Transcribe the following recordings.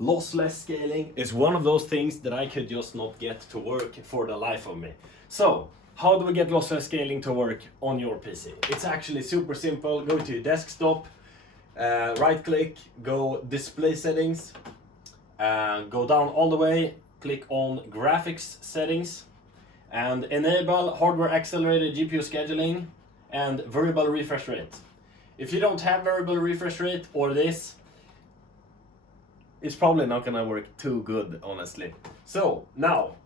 lossless scaling is one of those things that I could just not get to work for the life of me. So, how do we get lossless scaling to work on your PC? It's actually super simple. Go to your desktop, right click, go display settings, go down all the way, click on graphics settings, and enable hardware accelerated GPU scheduling and variable refresh rate. If you don't have variable refresh rate or this, it's probably not gonna work too good, honestly. So now,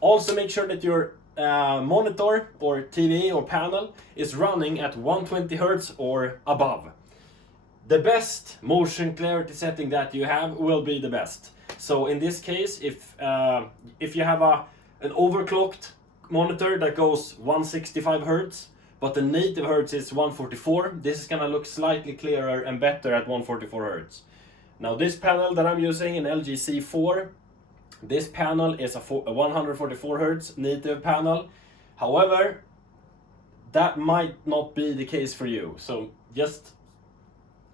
also make sure that your monitor or TV or panel is running at 120 Hz or above. The best motion clarity setting that you have will be the best. So in this case, if you have an overclocked monitor that goes 165 Hz, but the native Hertz is 144, this is gonna look slightly clearer and better at 144 Hz. Now this panel that I'm using, an LG C4, this panel is a 144 Hz native panel. However, that might not be the case for you. So just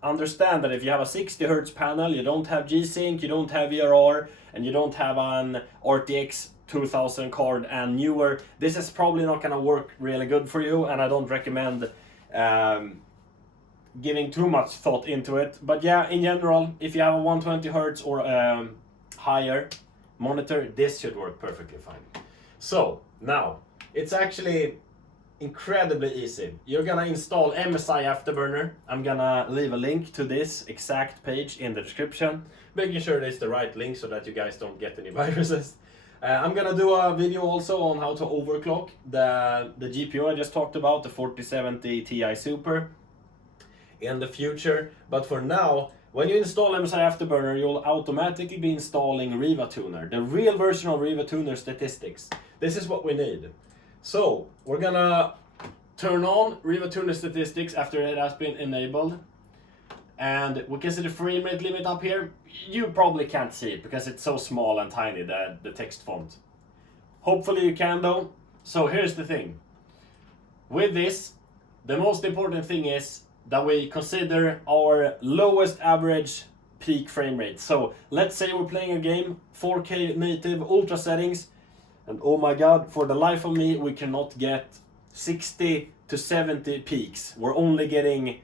understand that if you have a 60 Hz panel, you don't have G-Sync, you don't have VRR, and you don't have an RTX 2000 card and newer, this is probably not gonna work really good for you, and I don't recommend giving too much thought into it. But yeah, in general, if you have a 120 Hz or higher monitor, this should work perfectly fine. So now, it's actually incredibly easy. You're gonna install MSI Afterburner. I'm gonna leave a link to this exact page in the description, making sure it's the right link so that you guys don't get any viruses. I'm gonna do a video also on how to overclock the GPU I just talked about, the 4070 Ti Super, in the future. But for now, when you install MSI Afterburner, you'll automatically be installing Riva Tuner, the real version of Riva Tuner statistics. This is what we need. So we're gonna turn on Riva Tuner statistics after it has been enabled. And we can see the frame rate limit up here. You probably can't see it because it's so small and tiny, the text font. Hopefully you can though. So here's the thing. With this, the most important thing is that we consider our lowest average peak frame rate. So let's say we're playing a game, 4K native ultra settings, and oh my god, for the life of me, we cannot get 60 to 70 peaks. We're only getting...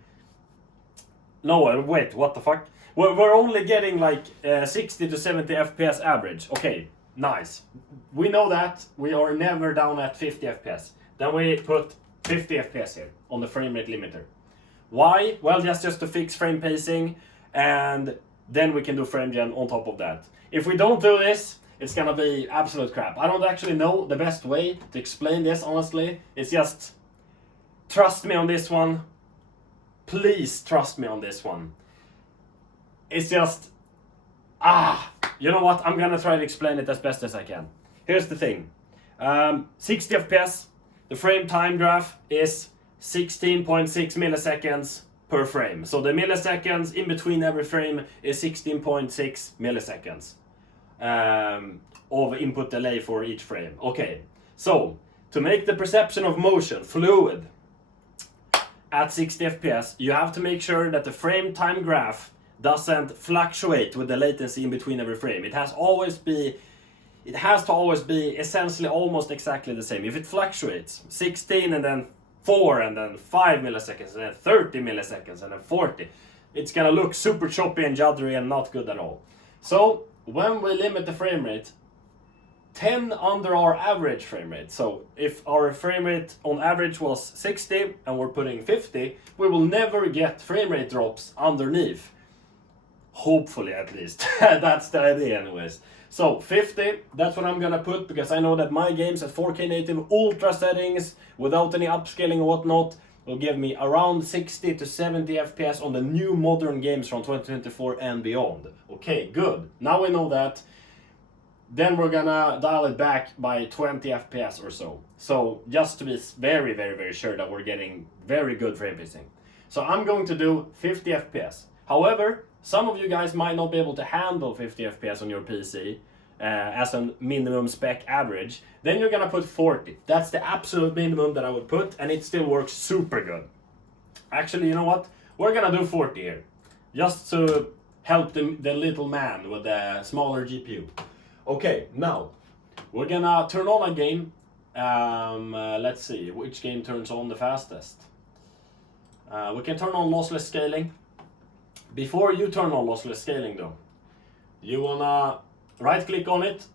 No, wait, what the fuck? We're only getting like 60 to 70 FPS average. Okay, nice. We know that. We are never down at 50 FPS. Then we put 50 FPS here on the frame rate limiter. Why? Well, just to fix frame pacing, and then we can do frame gen on top of that. If we don't do this, it's gonna be absolute crap. I don't actually know the best way to explain this, honestly. It's just, trust me on this one. Please trust me on this one. It's just, you know what? I'm gonna try to explain it as best as I can. Here's the thing. 60 FPS, the frame time graph is 16.6 milliseconds per frame. So the milliseconds in between every frame is 16.6 milliseconds of input delay for each frame. Okay, so to make the perception of motion fluid at 60 FPS, you have to make sure that the frame time graph doesn't fluctuate with the latency in between every frame. It has to always be essentially almost exactly the same. If it fluctuates, 16 and then 4 and then 5 milliseconds and then 30 milliseconds and then 40, it's gonna look super choppy and juddery and not good at all. So when we limit the frame rate 10 under our average frame rate, so if our frame rate on average was 60 and we're putting 50, we will never get frame rate drops underneath. Hopefully, at least. That's the idea anyways. So 50, that's what I'm gonna put, because I know that my games at 4K native ultra settings without any upscaling or whatnot will give me around 60 to 70 FPS on the new modern games from 2024 and beyond. Okay, good. Now we know that. Then we're gonna dial it back by 20 FPS or so. So just to be very, very, very sure that we're getting very good frame pacing. So I'm going to do 50 FPS. However, some of you guys might not be able to handle 50 FPS on your PC as a minimum spec average. Then you're gonna put 40. That's the absolute minimum that I would put, and it still works super good. Actually, you know what? We're gonna do 40 here. Just to help the little man with the smaller GPU. Okay, now we're gonna turn on a game. Let's see which game turns on the fastest. We can turn on lossless scaling. Before you turn on lossless scaling though, you wanna right click on it.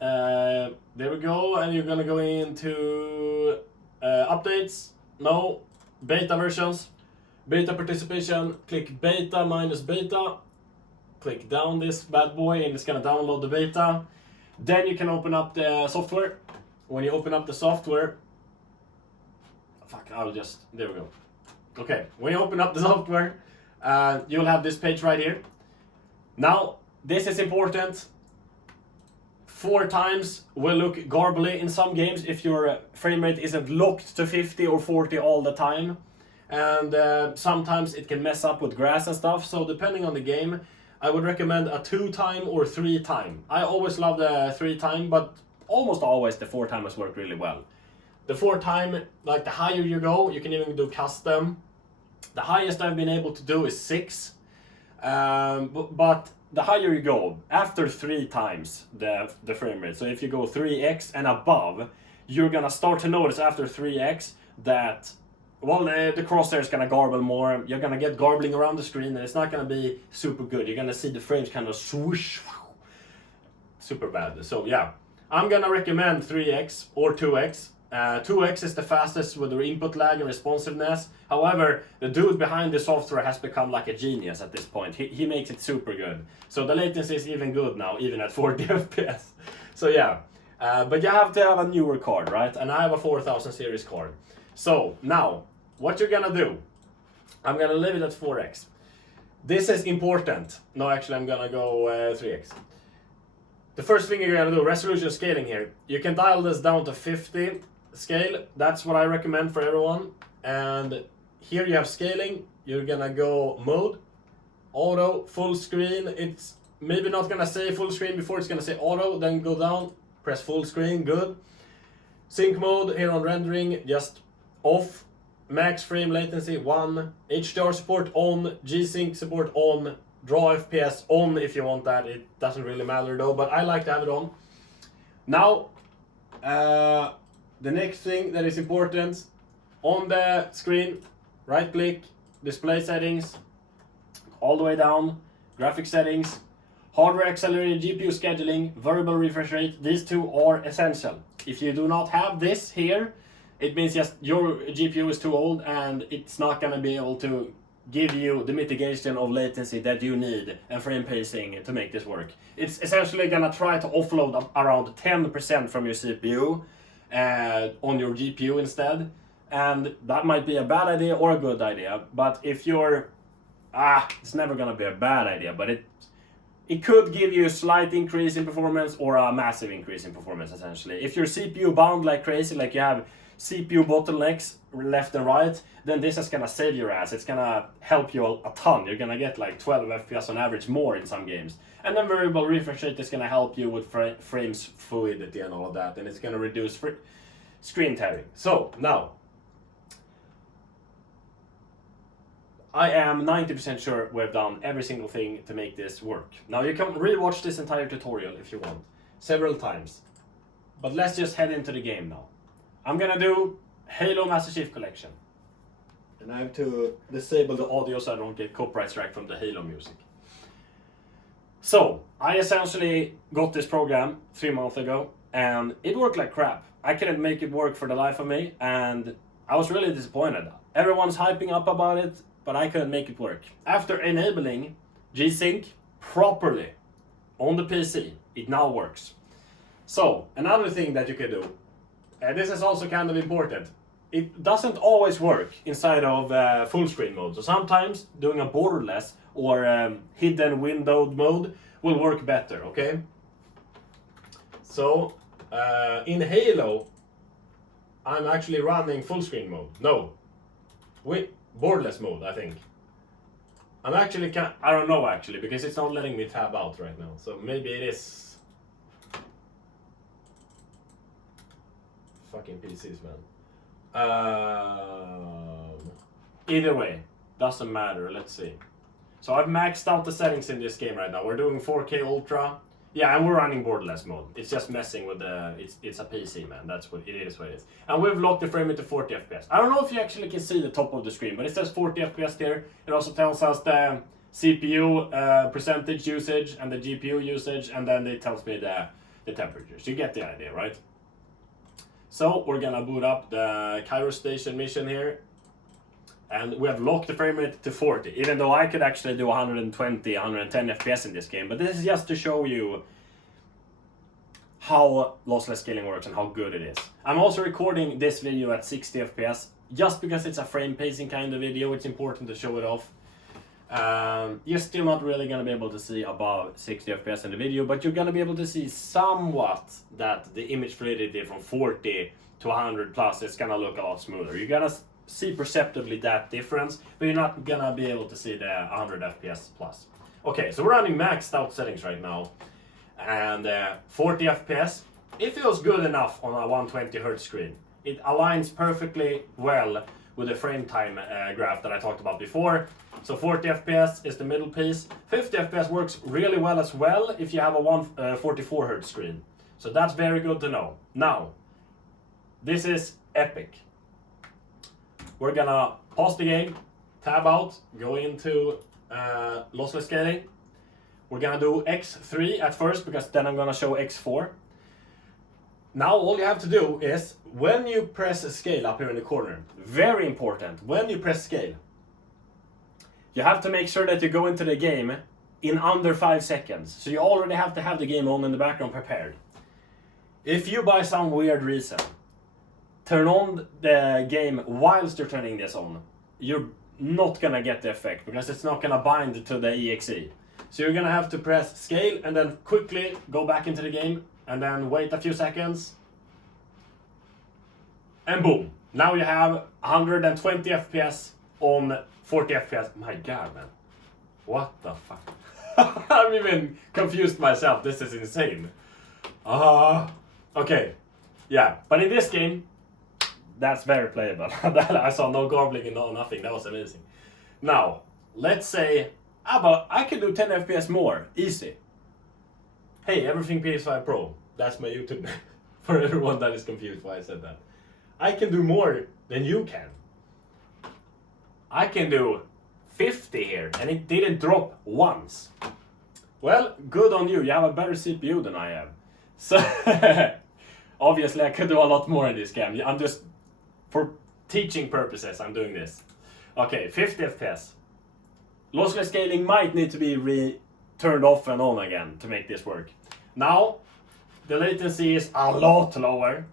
There we go, and you're gonna go into updates. No, beta versions. Beta participation, click beta minus beta. Click down this bad boy and it's gonna download the beta. Then you can open up the software. When you open up the software, there we go. Okay, when you open up the software, you'll have this page right here. Now, this is important. 4 times will look garbly in some games if your frame rate isn't locked to 50 or 40 all the time. And sometimes it can mess up with grass and stuff, so depending on the game, I would recommend a 2-time or 3-time. I always love the 3-time, but almost always the 4-time has worked really well. The 4-time, like the higher you go, you can even do custom. The highest I've been able to do is 6. But the higher you go, after 3 times the frame rate, so if you go 3x and above, you're gonna start to notice after 3x that, well, the crosshair is gonna garble more. You're gonna get garbling around the screen, and it's not gonna be super good. You're gonna see the frames kind of swoosh, super bad. So yeah, I'm gonna recommend 3x or 2x. 2x is the fastest with the input lag and responsiveness. However, the dude behind the software has become like a genius at this point. He makes it super good. So the latency is even good now, even at 40 FPS. So yeah, but you have to have a newer card, right? And I have a 4000 series card. So now, what you're gonna do, I'm gonna leave it at 4x. This is important. No, actually I'm gonna go 3x. The first thing you're gonna do, resolution scaling here. You can dial this down to 50 scale. That's what I recommend for everyone. And here you have scaling. You're gonna go mode, auto, full screen. It's maybe not gonna say full screen before it's gonna say auto, then go down, press full screen, good. Sync mode here on rendering, just off. Max frame latency 1, HDR support on, G-Sync support on, draw FPS on if you want that. It doesn't really matter though, but I like to have it on. Now, the next thing that is important, on the screen, right click, display settings, all the way down, graphic settings, hardware accelerated GPU scheduling, variable refresh rate. These 2 are essential. If you do not have this here, it means just your GPU is too old and it's not gonna be able to give you the mitigation of latency that you need and frame pacing to make this work. It's essentially gonna try to offload around 10% from your CPU on your GPU instead. And that might be a bad idea or a good idea, but if you're, it's never gonna be a bad idea, but it could give you a slight increase in performance or a massive increase in performance essentially. If you're CPU bound like crazy, like you have CPU bottlenecks left and right, then this is gonna save your ass. It's gonna help you a ton. You're gonna get like 12 FPS on average more in some games. And then variable refresh rate is gonna help you with frames fluidity and all of that, and it's gonna reduce screen tearing. So now, I am 90% sure we've done every single thing to make this work. Now you can rewatch this entire tutorial if you want, several times. But let's just head into the game now. I'm gonna do Halo Master Chief Collection. And I have to disable the audio so I don't get copyright strike from the Halo music. So, I essentially got this program 3 months ago, and it worked like crap. I couldn't make it work for the life of me, and I was really disappointed. Everyone's hyping up about it, but I couldn't make it work. After enabling G-Sync properly on the PC, it now works. So, another thing that you can do, and this is also kind of important, it doesn't always work inside of full screen mode. So sometimes doing a borderless or hidden windowed mode will work better, okay? So in Halo, I'm actually running full screen mode. No, borderless mode, I think. I'm actually, I don't know actually, because it's not letting me tab out right now. So maybe it is. Fucking PCs, man. Either way, doesn't matter. Let's see. So I've maxed out the settings in this game right now. We're doing 4K Ultra. Yeah, and we're running borderless mode. It's just messing with the... It's a PC, man. That's what it is. And we've locked the frame rate to 40 FPS. I don't know if you actually can see the top of the screen, but it says 40 FPS there. It also tells us the CPU percentage usage and the GPU usage, and then it tells me the temperatures. You get the idea, right? So we're gonna boot up the Cairo Station mission here. And we have locked the frame rate to 40, even though I could actually do 120, 110 FPS in this game. But this is just to show you how lossless scaling works and how good it is. I'm also recording this video at 60 FPS, just because it's a frame pacing kind of video. It's important to show it off. You're still not really going to be able to see above 60 FPS in the video, but you're going to be able to see somewhat that the image fluidity from 40 to 100 plus is going to look a lot smoother. You're going to see perceptibly that difference, but you're not gonna be able to see the 100 FPS plus. Okay, so we're running maxed out settings right now, and 40 FPS. It feels good enough on a 120 Hz screen. It aligns perfectly well with the frame time graph that I talked about before. So 40 FPS is the middle piece. 50 FPS works really well as well if you have a 144 Hz screen. So that's very good to know. Now, this is epic. We're gonna pause the game, tab out, go into lossless scaling. We're gonna do X3 at first, because then I'm gonna show X4. Now all you have to do is, when you press scale up here in the corner, very important, when you press scale, you have to make sure that you go into the game in under 5 seconds. So you already have to have the game on in the background prepared. If you, by some weird reason, turn on the game whilst you're turning this on, you're not gonna get the effect, because it's not gonna bind to the exe. So you're gonna have to press scale and then quickly go back into the game and then wait a few seconds. And boom, now you have 120 FPS on 40 FPS. My god, man. What the fuck? I'm even confused myself. This is insane. Okay. Yeah, but in this game, that's very playable. I saw no garbling and no nothing. That was amazing. Now, let's say I can do 10 FPS more. Easy. Hey, everything PS5 Pro. That's my YouTube name. For everyone that is confused why I said that. I can do more than you can. I can do 50 here, and it didn't drop once. Well, good on you. You have a better CPU than I have. So, obviously I could do a lot more in this game. I'm just... For teaching purposes, I'm doing this. Okay, 50 FPS. Lossless scaling might need to be turned off and on again to make this work. Now, the latency is a lot lower.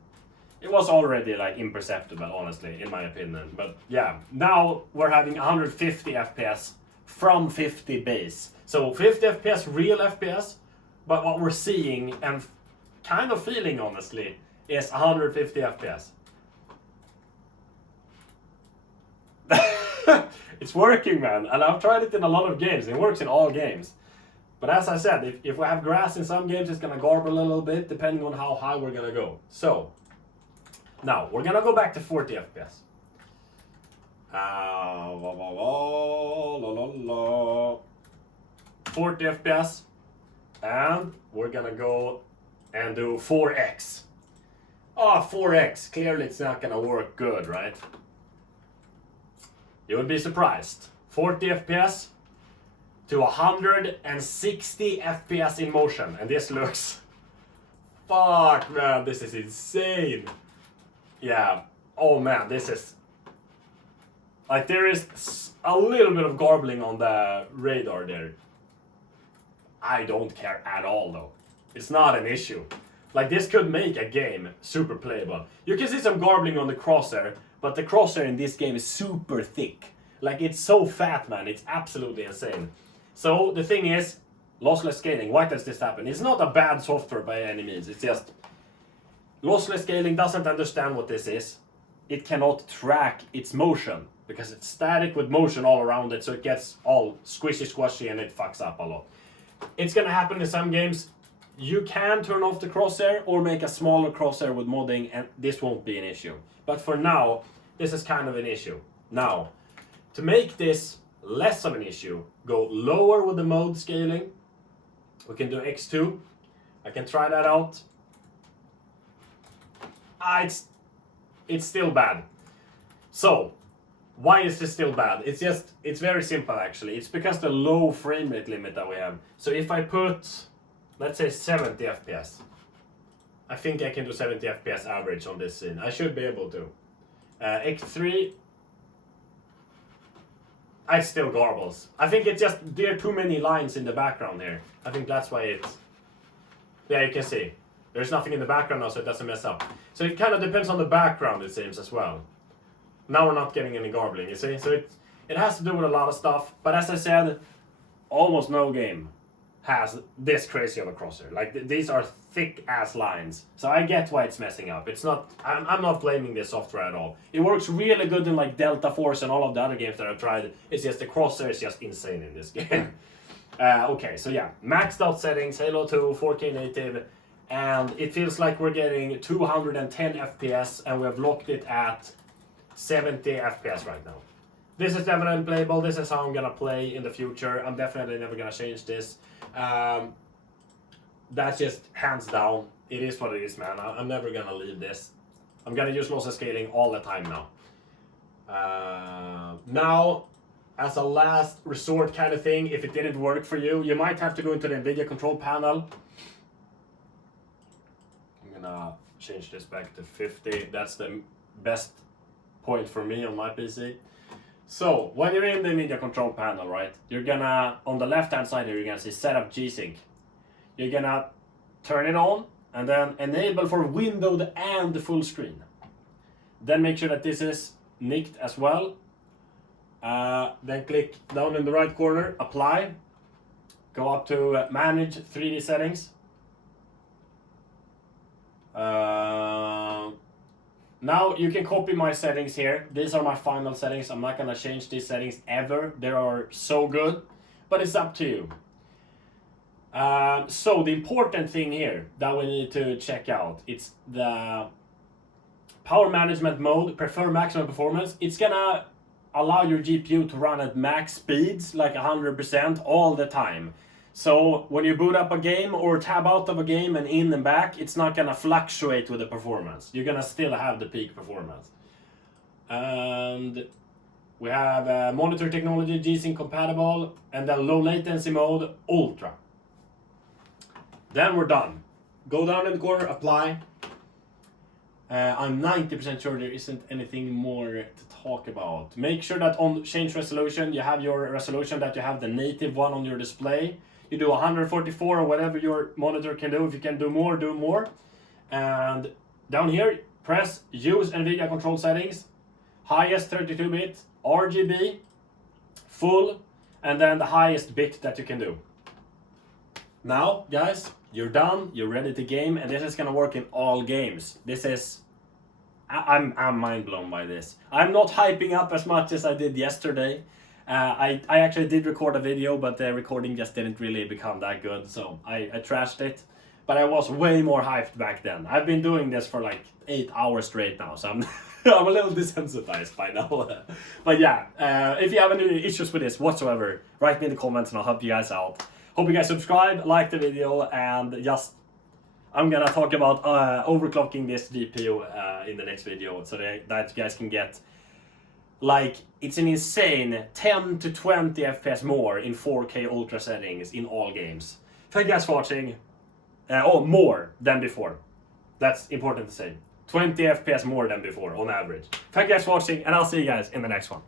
It was already like imperceptible, honestly, in my opinion. But yeah, now we're having 150 FPS from 50 base. So 50 FPS, real FPS, but what we're seeing and kind of feeling, honestly, is 150 FPS. It's working, man, and I've tried it in a lot of games. It works in all games. But as I said, if we have grass in some games, it's gonna garble a little bit depending on how high we're gonna go. So, now we're gonna go back to 40 FPS. 40 FPS, and we're gonna go and do 4x. Oh, 4x, clearly it's not gonna work good, right? You would be surprised. 40 FPS to 160 FPS in motion. And this looks... Fuck, man, this is insane. Yeah, oh man, this is... Like, there is a little bit of garbling on the radar there. I don't care at all, though. It's not an issue. Like, this could make a game super playable. You can see some garbling on the crosshair, but the crosshair in this game is super thick. Like, it's so fat, man. It's absolutely insane. So, the thing is, lossless scaling, why does this happen? It's not a bad software by any means. It's just, lossless scaling doesn't understand what this is. It cannot track its motion, because it's static with motion all around it, so it gets all squishy and it fucks up a lot. It's gonna happen in some games. You can turn off the crosshair or make a smaller crosshair with modding, and this won't be an issue. But for now, this is kind of an issue. Now, to make this less of an issue, go lower with the mode scaling. We can do X2. I can try that out. It's still bad. So, why is this still bad? It's very simple actually. It's because the low frame rate limit that we have. So if I put, let's say 70 FPS, I think I can do 70 FPS average on this scene. I should be able to. X3, it still garbles. I think it's just, there are too many lines in the background here. I think that's why it's, yeah, you can see. There's nothing in the background now, so it doesn't mess up. So it kind of depends on the background, it seems, as well. Now we're not getting any garbling, you see? So it has to do with a lot of stuff. But as I said, almost no game has this crazy of a crosshair. Like, these are thick-ass lines. So I get why it's messing up. It's not, I'm not blaming this software at all. It works really good in, like, Delta Force and all of the other games that I've tried. It's just the crosshair is just insane in this game. Okay, so yeah, maxed out settings, Halo 2, 4K native, and it feels like we're getting 210 FPS, and we have locked it at 70 FPS right now. This is definitely playable. This is how I'm gonna play in the future. I'm definitely never gonna change this. That's just hands down. It is what it is, man. I'm never gonna leave this. I'm gonna use lossless scaling all the time now. Now, as a last resort kind of thing, if it didn't work for you, you might have to go into the Nvidia control panel. I'm gonna change this back to 50. That's the best point for me on my PC. So when you're in the Nvidia control panel, right, you're gonna, on the left hand side here, you're gonna see setup G-Sync. You're gonna turn it on and then enable for windowed and the full screen. Then make sure that this is nicked as well. Then click down in the right corner, apply. Go up to manage 3D settings. Now you can copy my settings here. These are my final settings. I'm not gonna change these settings ever. They are so good, but it's up to you. So the important thing here that we need to check out, it's the power management mode, prefer maximum performance. It's gonna allow your GPU to run at max speeds, like 100% all the time. So when you boot up a game or tab out of a game and in and back, it's not gonna fluctuate with the performance. You're gonna still have the peak performance. And we have monitor technology, G-Sync compatible, and then low latency mode, ultra. Then we're done. Go down in the corner, apply. I'm 90% sure there isn't anything more to talk about. Make sure that on change resolution, you have your resolution, that you have the native one on your display. You do 144 or whatever your monitor can do. If you can do more, do more. And down here, press use Nvidia control settings. Highest 32-bit, RGB, full, and then the highest bit that you can do. Now, guys, you're done. You're ready to game, and this is gonna work in all games. This is, I'm mind blown by this. I'm not hyping up as much as I did yesterday. I actually did record a video, but the recording just didn't really become that good, so I trashed it. But I was way more hyped back then. I've been doing this for like 8 hours straight now, so I'm I'm a little desensitized by now. But yeah, if you have any issues with this whatsoever, write me in the comments and I'll help you guys out. Hope you guys subscribe, like the video, and just, I'm gonna talk about overclocking this GPU in the next video, so that you guys can get, like, it's an insane 10 to 20 FPS more in 4K ultra settings in all games. Thank you guys for watching. More than before. That's important to say. 20 FPS more than before on average. Thank you guys for watching, and I'll see you guys in the next one.